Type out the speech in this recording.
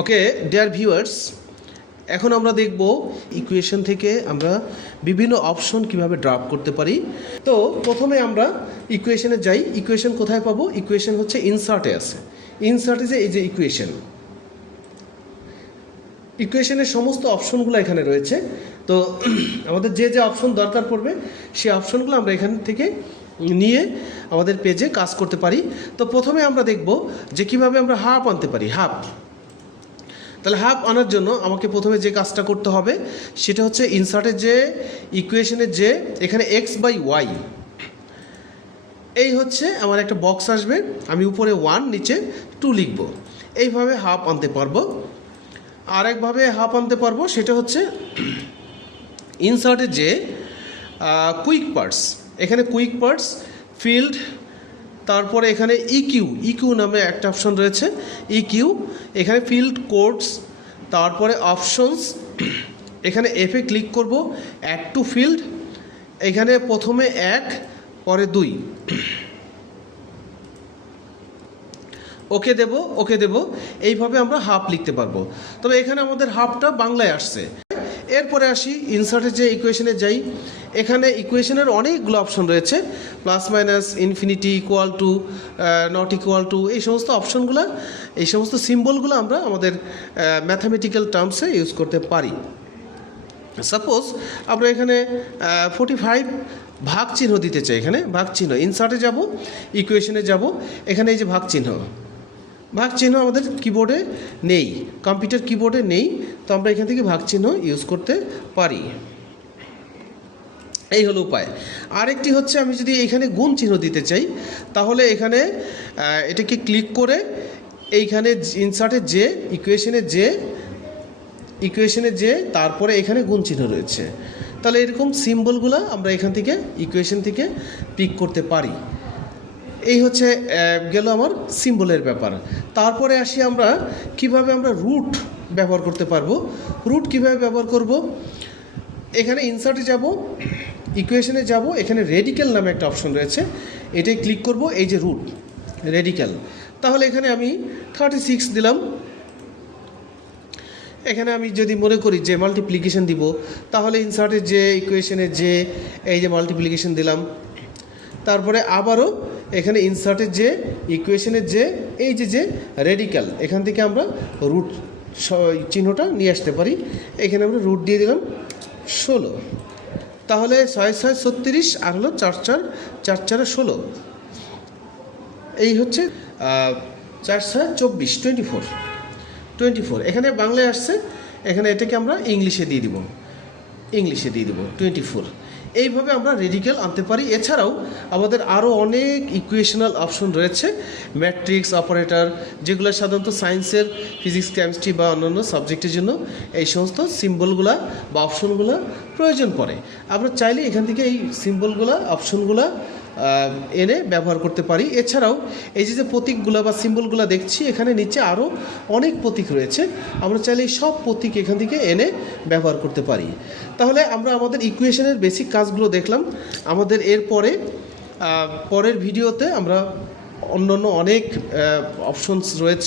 Okay dear viewers, এখন আমরা দেখব ইকুয়েশন থেকে আমরা বিভিন্ন অপশন কিভাবে ড্রাফট করতে পারি। তো প্রথমে আমরা ইকুয়েশনে যাই। ইকুয়েশন কোথায় পাবো? ইকুয়েশন হচ্ছে ইনসার্টে আছে। ইনসার্টে যে এই যে ইকুয়েশনের সমস্ত অপশনগুলো এখানে রয়েছে। তো আমাদের যে যে অপশন দরকার পড়বে সেই অপশনগুলো আমরা এখান থেকে নিয়ে আমাদের পেজে কাজ করতে পারি। তো প্রথমে আমরা দেখব যে কিভাবে আমরা হাফ আনতে পারি। তাহলে হাফ আনার জন্য আমাকে প্রথমে যে কাজটা করতে হবে সেটা হচ্ছে ইনসার্টের যে ইকুয়েশনের যে এখানে x/y এই হচ্ছে আমার একটা বক্স আসবে, আমি উপরে 1 নিচে 2 লিখব। এইভাবে হাফ আনতে পারবো। আরেকভাবে হাফ আনতে পারবো, সেটা হচ্ছে ইনসার্টের যে কুইক পার্টস, এখানে কুইক পার্টস ফিল্ড, তারপরে এখানে ইকিউ নামে একটা অপশন রয়েছে, ইকিউ, এখানে ফিল্ড কোডস, তারপরে অপশনস, এখানে এফে ক্লিক করব, অ্যাড টু ফিল্ড, এখানে প্রথমে 1 পরে 2, ওকে দেব। এইভাবে আমরা হাফ লিখতে পারবো। তবে এখানে আমাদের হাফটা বাংলায় আসছে। এরপরে আসি ইনসার্টের যে ইকুয়েশনে যাই। এখানে ইকুয়েশনের অনেকগুলো অপশন রয়েছে, plus minus, infinity, equal to, not equal to, এই সমস্ত অপশনগুলো, এই সমস্ত সিম্বলগুলো আমরা আমাদের ম্যাথামেটিক্যাল টার্মসে ইউজ করতে পারি। সাপোজ আমরা এখানে 45 ভাগ চিহ্ন দিতে চাই। এখানে ভাগ চিহ্ন, ইনসার্টে যাব, ইকুয়েশনে যাব, এখানে এই যে ভাগ চিহ্ন আমাদের কিবোর্ডে নেই, কম্পিউটার কিবোর্ডে নেই, তো আমরা এখান থেকে ভাগ চিহ্ন ইউজ করতে পারি। এই হলো উপায়। আরেকটি হচ্ছে আমি যদি এখানে গুণ চিহ্ন দিতে চাই, তাহলে এখানে এটাকে ক্লিক করে এইখানে ইনসার্টের যে ইকুয়েশনে যে তারপরে এখানে গুণ চিহ্ন রয়েছে। তাহলে এরকম সিম্বলগুলো আমরা এখান থেকে ইকুয়েশন থেকে পিক করতে পারি। এই হচ্ছে গেল আমার সিম্বলের ব্যাপার। তারপরে আসি আমরা কিভাবে আমরা রুট ব্যবহার করতে পারবো। রুট কিভাবে ব্যবহার করব? এখানে ইনসার্টে যাব, ইকুয়েশনে যাব, এখানে রেডিক্যাল নামে একটা অপশন রয়েছে, এটাই ক্লিক করব, এই যে রুট রেডিক্যাল। তাহলে এখানে আমি 36 দিলাম। এখানে আমি যদি মনে করি যে মাল্টিপ্লিকেশন দিব, তাহলে ইনসার্টের যে ইকুয়েশনের যে এই যে মাল্টিপ্লিকেশন দিলাম। তারপরে আবারও এখানে ইনসার্টের যে ইকুয়েশনের যে এই যে রেডিক্যাল, এখান থেকে আমরা রুট চিহ্নটা নিয়ে আসতে পারি। এখানে আমরা রুট দিয়ে দিলাম 16। তাহলে 6 6 36 আর হলো 4 4 4 4 16, এই হচ্ছে 4 6 24 24। এখানে বাংলায় আসছে, এখানে এটাকে আমরা ইংলিশে দিয়ে দিব 24। এইভাবে আমরা রেডিক্যাল আনতে পারি। এছাড়াও আমাদের আরও অনেক ইকুয়েশনাল অপশন রয়েছে, ম্যাট্রিক্স, অপারেটর, যেগুলো সাধারণত সায়েন্সের, ফিজিক্স, কেমিস্ট্রি বা অন্যান্য সাবজেক্টের জন্য এই সমস্ত সিম্বলগুলা বা অপশনগুলো প্রয়োজন পড়ে। আমরা চাইলে এখান থেকে এই সিম্বলগুলা, অপশনগুলা এনে ব্যবহার করতে পারি। এছাড়াও এই যে প্রতীকগুলো বা সিম্বলগুলো দেখছি, এখানে নিচে আরও অনেক প্রতীক রয়েছে, আমরা চাইলে এই সব প্রতীক এখান থেকে এনে ব্যবহার করতে পারি। তাহলে আমরা আমাদের ইকুয়েশনের বেসিক কাজগুলো দেখলাম। আমাদের পরের ভিডিওতে আমরা অন্যান্য অনেক অপশনস রয়েছে।